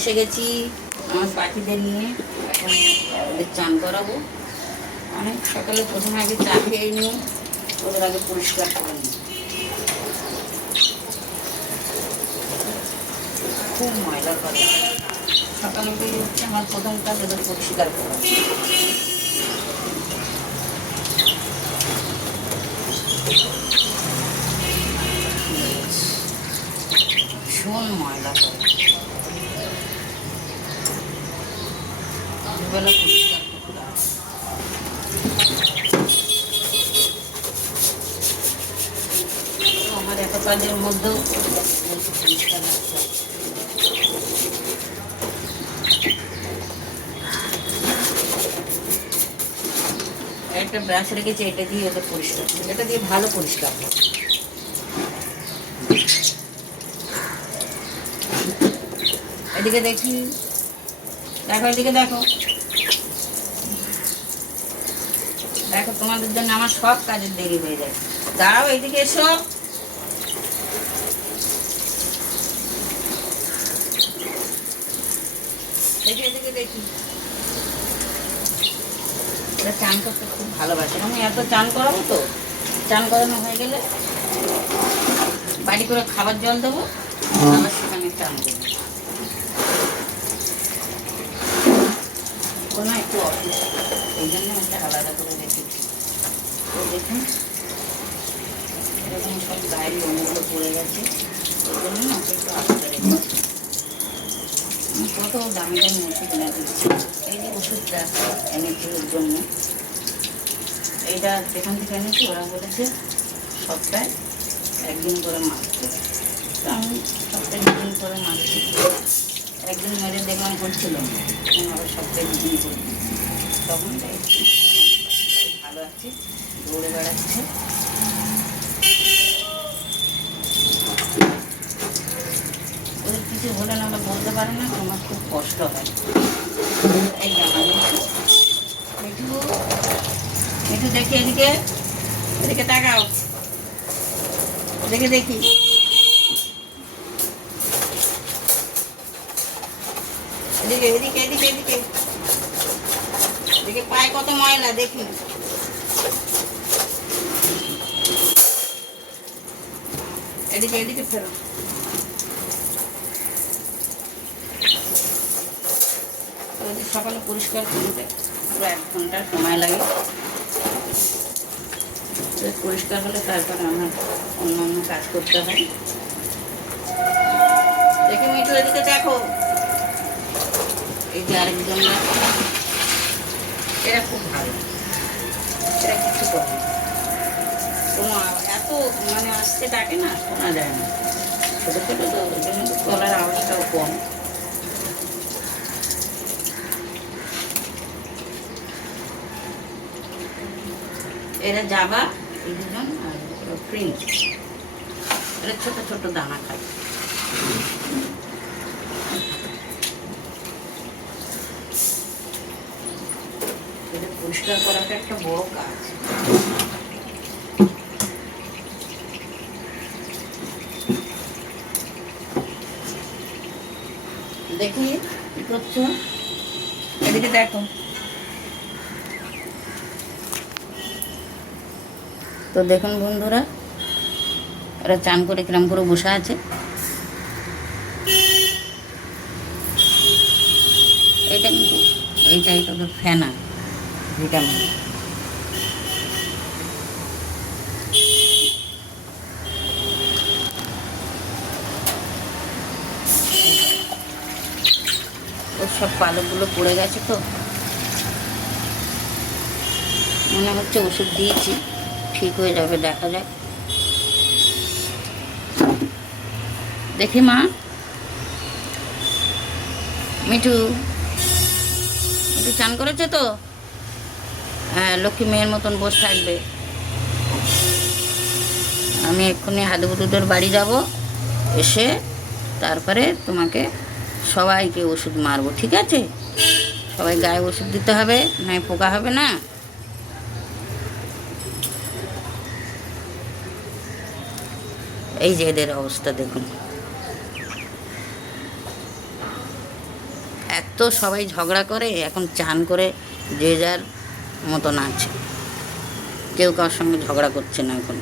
এসে গেছি আমার পাখিদের নিয়ে। এখন ওদের চান করাবো। অনেক সকালে প্রথমে আগে চা খেয়ে নিই, ওদের আগে পরিষ্কার করে নিই। খুব ময়লা করে। সকালে উঠে হচ্ছে আমার প্রথম কাজ ওদের পরিষ্কার করা। ভীষণ ময়লা করে, দুবেলা পরিষ্কার করতে হবে। আমার এত কাজের মধ্যেও পরিষ্কার রাখতে হবে। একটা ব্রাশ রেখেছি, এটা দিয়ে ওদের পরিষ্কার, এটা দিয়ে ভালো পরিষ্কার করে। এদিকে দেখি, দেখো এদিকে দেখো, দেখো তোমাদের জন্য আমার সব কাজের দেরি হয়ে যায়। দাঁড়াও, এইদিকে এসো। দেখি এদিকে দেখি, ওরা চান করতে খুব ভালোবাসে। আমি এত চান করাবো তো, চান করানো হয়ে গেলে বাড়ি করে খাবার জল দেবো, আবার সেখানে চান দেবো। কোনো একটু অসুস্থ, এই জন্য একটা আলাদা করে রেখেছি। তো দেখুন এরকম সব গায়ের লোমগুলো পড়ে গেছে, ওই জন্য না ওকে একটু আলাদা রেখেছি। কত দামি দামি ওষুধ এনে দিচ্ছি। এই যে ওষুধটা এনেছি ওর জন্য, এইটা যেখান থেকে এনেছি ওরা বলেছে সপ্তাহে একদিন করে মারতে। তো আমি সপ্তাহে দুদিন করে মারছি। একদিন মেরে দেখলাম করছিল, আবার সপ্তাহে দুদিন করে, তখন ভালো আছে, দৌড়ে বেড়াচ্ছে। ওদের কিছু হলে না, আমরা বলতে পারে না, তোমার খুব কষ্ট হয়। এই জামা একটু একটু দেখি, এদিকে এদিকে তাকাও, দেখে দেখি। এদিকে এদিকে এদিকে এদিকে এদিকে, পায়ে কত ময়লা দেখি। এদিকে এদিকে ফেরো। সকালে পরিষ্কার করতে পুরো 1 ঘন্টা সময় লাগে। পরিষ্কার হলে তারপরে আমার অন্য অন্য কাজ করতে হয়। দেখি মিঠু, এদিকে দেখো, এই যে আরেকজনরা, এরা খুব ভালো, এরা কিছু করে না। কোনো এত মানে আসতে ডাকে না, শোনা যায় না। ছোটো ছোটো তো, ওই জন্য তো গলার আওয়াজটাও কম। এরা যাবা, এই দুজন, আর প্রিন্স, এরা ছোট ছোট দানা খায়। এটা পরিষ্কার করাটা একটা বড় কাজ। দেখি কি করছো, এদিকে দেখো। তো দেখুন বন্ধুরা, এরা চান করে কিরম করে বসে আছে। এইটা কিন্তু এইটাই তো ফেনা ভিটামিন। ওর সব পালকগুলো পড়ে গেছে, তো মনে হচ্ছে ওষুধ দিয়েছি, ঠিক হয়ে যাবে, দেখা যাক। দেখি মা, মিঠু মিঠু চান করেছে তো? হ্যাঁ, লক্ষ্মী মেয়ের মতন বসে থাকবে। আমি এক্ষুনি হাদুগুদুদের বাড়ি যাব, এসে তারপরে তোমাকে সবাইকে ওষুধ মারবো, ঠিক আছে? সবাই গায়ে ওষুধ দিতে হবে, নয় পোকা হবে না। এই যে এদের অবস্থা দেখুন। এত সবাই ঝগড়া করে, এখন চান করে যে যার মতন আছে, কেউ কারোর সঙ্গে ঝগড়া করছে না এখন।